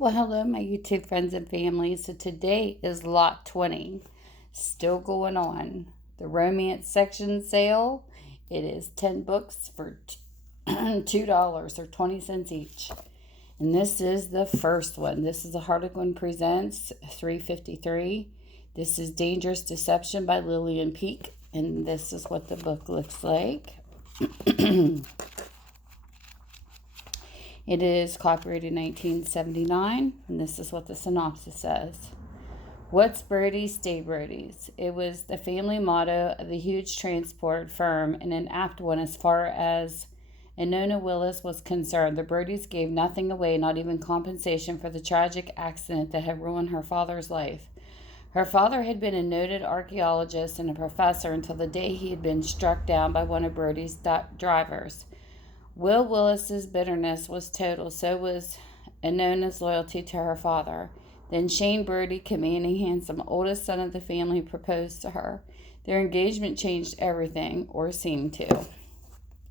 Well, hello, my YouTube friends and family. So today is lot 20, still going on. The romance section sale. It is 10 books for $2 or 20 cents each. And this is the first one. This is a Harlequin Presents 353. This is Dangerous Deception by Lilian Peake. And this is what the book looks like. It is copyrighted 1979, and this is what the synopsis says. What's Brody's, stay Brody's. It was the family motto of the huge transport firm, and an apt one as far as Inona Willis was concerned. The Brodys gave nothing away, not even compensation for the tragic accident that had ruined her father's life. Her father had been a noted archaeologist and a professor until the day he had been struck down by one of Brody's drivers. Will Willis's bitterness was total, so was Inona's loyalty to her father. Then Shane Brody, commanding, handsome, oldest son of the family, proposed to her. Their engagement changed everything, or seemed to.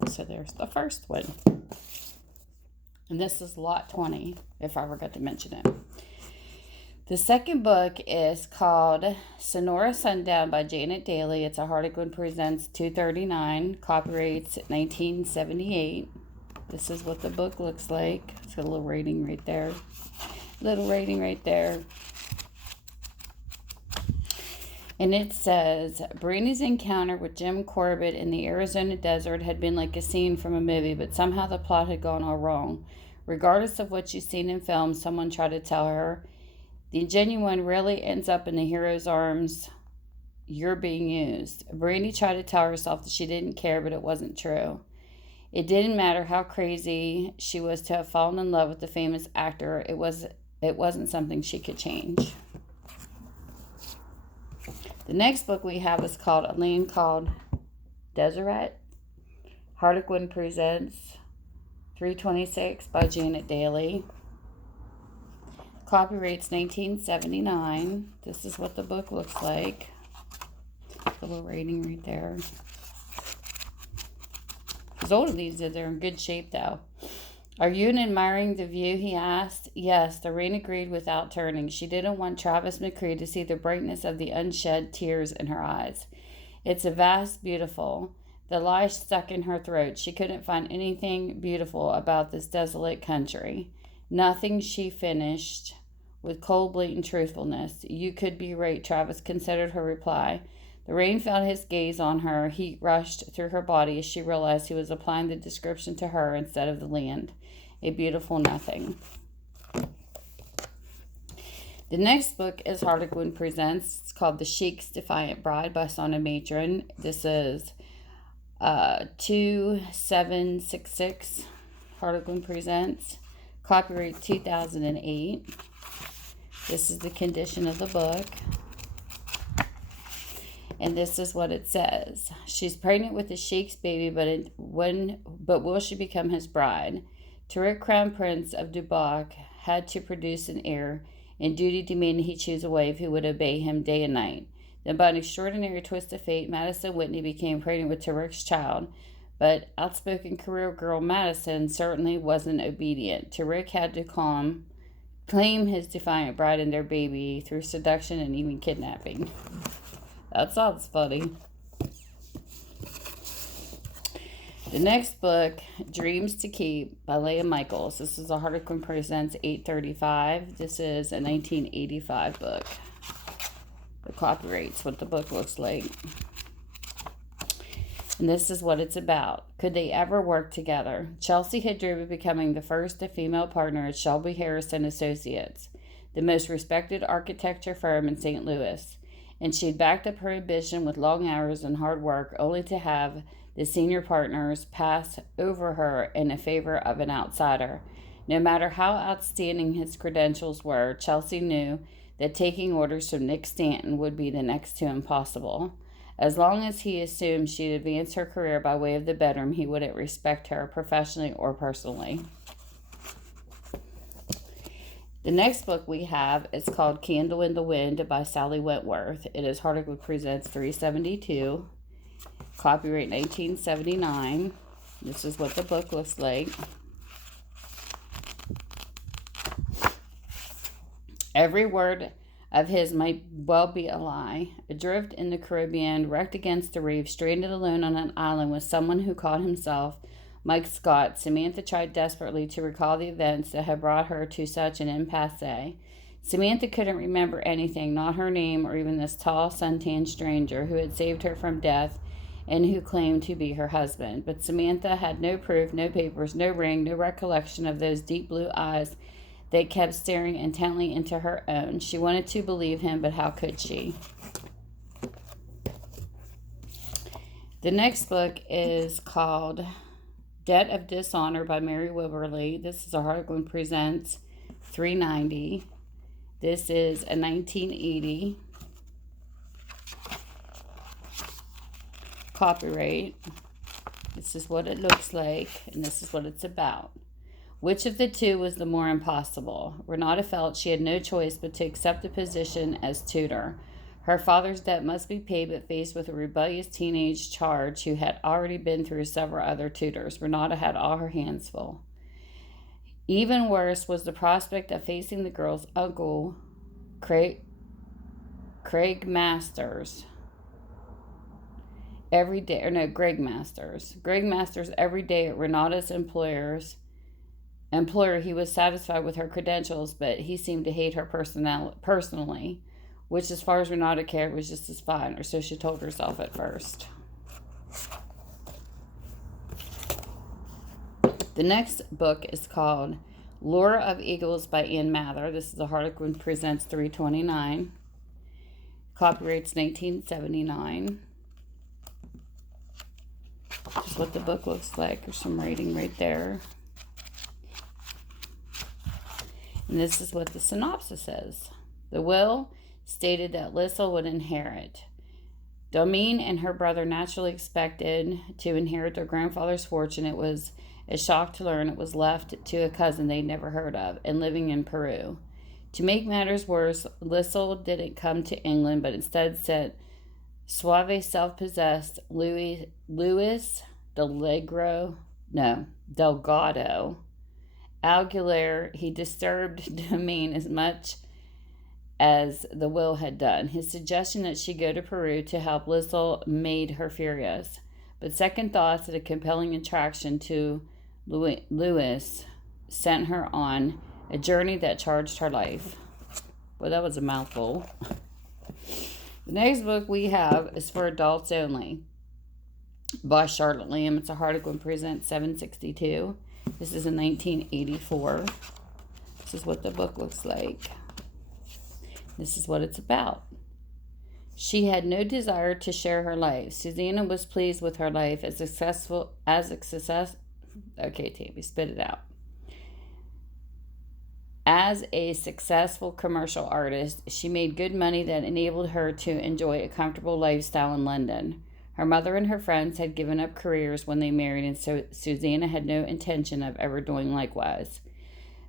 So there's the first one. And this is lot 20, if I forgot to mention it. The second book is called Sonora, Sundown by Janet Dailey. It's a Harlequin Presents 239, copyrights 1978. This is what the book looks like. It's got a little rating right there. And it says, Brandy's encounter with Jim Corbett in the Arizona desert had been like a scene from a movie, but somehow the plot had gone all wrong. Regardless of what you've seen in film, someone tried to tell her, the genuine rarely ends up in the hero's arms. You're being used. Brandy tried to tell herself that she didn't care, but it wasn't true. It didn't matter how crazy she was to have fallen in love with the famous actor. It wasn't something she could change. The next book we have is called A Land Called Deseret. Harlequin Presents 326 by Janet Dailey. Copyrights 1979. This is what the book looks like. A little rating right there. As old of these, they're in good shape though. Are you admiring the view? He asked. Yes, the rain agreed without turning. She didn't want Travis McCree to see the brightness of the unshed tears in her eyes. It's a vast, beautiful. The lie stuck in her throat. She couldn't find anything beautiful about this desolate country. Nothing, she finished with cold, blatant truthfulness. You could be right, Travis considered her reply. The rain found his gaze on her. Heat rushed through her body as she realized he was applying the description to her instead of the land. A beautiful nothing. The next book is Harlequin Presents. It's called The Sheikh's Defiant Bride by Sandra Matron. This is 2766 Harlequin Presents. Copyright 2008. This is the condition of the book. And this is what it says. She's pregnant with the Sheikh's baby, but will she become his bride? Tariq, Crown Prince of Dubai, had to produce an heir, and duty demanded he choose a wife who would obey him day and night. Then, by an extraordinary twist of fate, Madison Whitney became pregnant with Tariq's child, but outspoken career girl Madison certainly wasn't obedient. Tariq had to claim his defiant bride and their baby through seduction and even kidnapping. That sounds funny. The next book, Dreams to Keep by Leigh Michaels. This is a Harlequin Presents 835. This is a 1985 book. The copyrights, what the book looks like. And this is what it's about. Could they ever work together? Chelsea had dreamed of becoming the first female partner at Shelby Harrison Associates, the most respected architecture firm in St. Louis. And she'd backed up her ambition with long hours and hard work, only to have the senior partners pass over her in favor of an outsider. No matter how outstanding his credentials were, Chelsea knew that taking orders from Nick Stanton would be the next to impossible. As long as he assumed she'd advance her career by way of the bedroom, he wouldn't respect her professionally or personally. The next book we have is called Candle in the Wind by Sally Wentworth. It is Harlequin Presents 372. Copyright 1979. This is what the book looks like. Every word of his might well be a lie. Adrift in the Caribbean, wrecked against the reef, stranded alone on an island with someone who called himself Mike Scott, Samantha tried desperately to recall the events that had brought her to such an impasse. Samantha couldn't remember anything, not her name or even this tall, suntanned stranger who had saved her from death and who claimed to be her husband. But Samantha had no proof, no papers, no ring, no recollection of those deep blue eyes that kept staring intently into her own. She wanted to believe him, but how could she? The next book is called Debt of Dishonor by Mary Wibberley. This is a Harlequin Presents, $3.90. This is a 1980 copyright. This is what it looks like, and this is what it's about. Which of the two was the more impossible? Renata felt she had no choice but to accept the position as tutor. Her father's debt must be paid, but faced with a rebellious teenage charge who had already been through several other tutors, Renata had all her hands full. Even worse was the prospect of facing the girl's uncle, Craig Masters, every day, or no, Greg Masters. Greg Masters every day at Renata's employer. He was satisfied with her credentials, but he seemed to hate her personally, which, as far as Renata cared, was just as fine, or so she told herself at first. The next book is called Lure of Eagles by Ann Mather. This is a Harlequin Presents, $3.29. Copyrights 1979. This is what the book looks like. There's some writing right there. And this is what the synopsis says. The will stated that Lissel would inherit. Domine and her brother naturally expected to inherit their grandfather's fortune. It was a shock to learn it was left to a cousin they'd never heard of and living in Peru. To make matters worse, Lissel didn't come to England, but instead sent suave, self-possessed Luis Delgado Aguilera. He disturbed Domine as much as the will had done. His suggestion that she go to Peru to help Lissel made her furious. But second thoughts had a compelling attraction to Louis sent her on a journey that charged her life. Well, that was a mouthful. The next book we have is for adults only by Charlotte Lamb. It's a Harlequin Presents, $7.62. This is in 1984. This is what the book looks like. This is what it's about. She had no desire to share her life. Susanna was pleased with her life as okay, Tammy, spit it out. As a successful commercial artist, she made good money that enabled her to enjoy a comfortable lifestyle in London. Her mother and her friends had given up careers when they married, and so Susanna had no intention of ever doing likewise.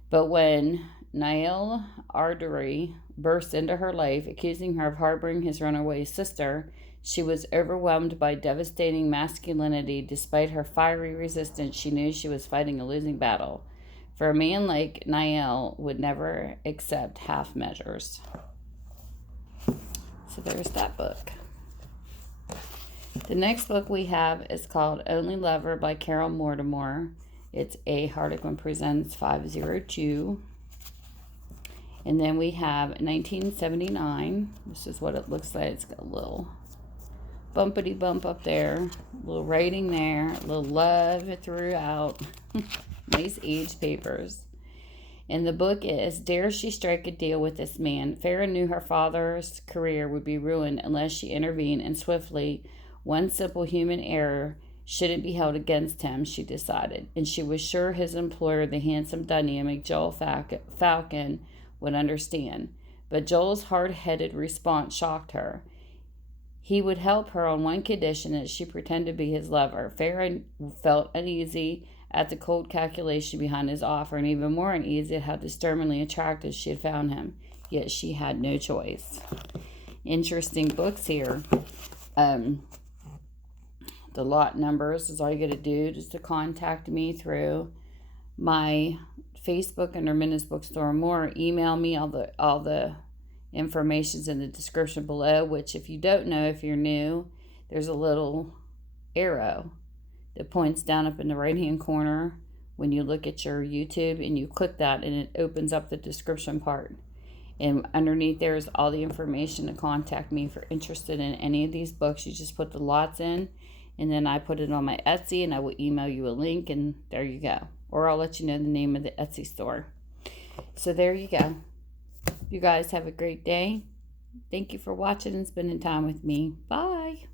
But when Niall Ardery burst into her life, accusing her of harboring his runaway sister, she was overwhelmed by devastating masculinity. Despite her fiery resistance, she knew she was fighting a losing battle. For a man like Niall would never accept half measures. So there's that book. The next book we have is called Only Lover by Carole Mortimer. It's a Harlequin Presents, $5.02. And then we have 1979. This is what it looks like. It's got a little bumpity bump up there, a little writing there, a little love throughout. Nice aged papers. And the book is Dare She Strike a Deal with This Man? Farah knew her father's career would be ruined unless she intervened, and swiftly, one simple human error shouldn't be held against him, she decided. And she was sure his employer, the handsome dynamic Joel Falcon, would understand. But Joel's hard-headed response shocked her. He would help her on one condition, that she pretend to be his lover. Farah felt uneasy at the cold calculation behind his offer, and even more uneasy at how disturbingly attractive she had found him. Yet she had no choice. Interesting books here. The lot numbers is all you got to do just to contact me through my Facebook under Minna's Bookstore and More. Email me. All the information's in the description below, which if you don't know, if you're new, there's a little arrow that points down up in the right hand corner when you look at your YouTube, and you click that and it opens up the description part. And underneath there is all the information to contact me if you're interested in any of these books. You just put the lots in, and then I put it on my Etsy, and I will email you a link, and there you go. Or I'll let you know the name of the Etsy store. So there you go. You guys have a great day. Thank you for watching and spending time with me. Bye.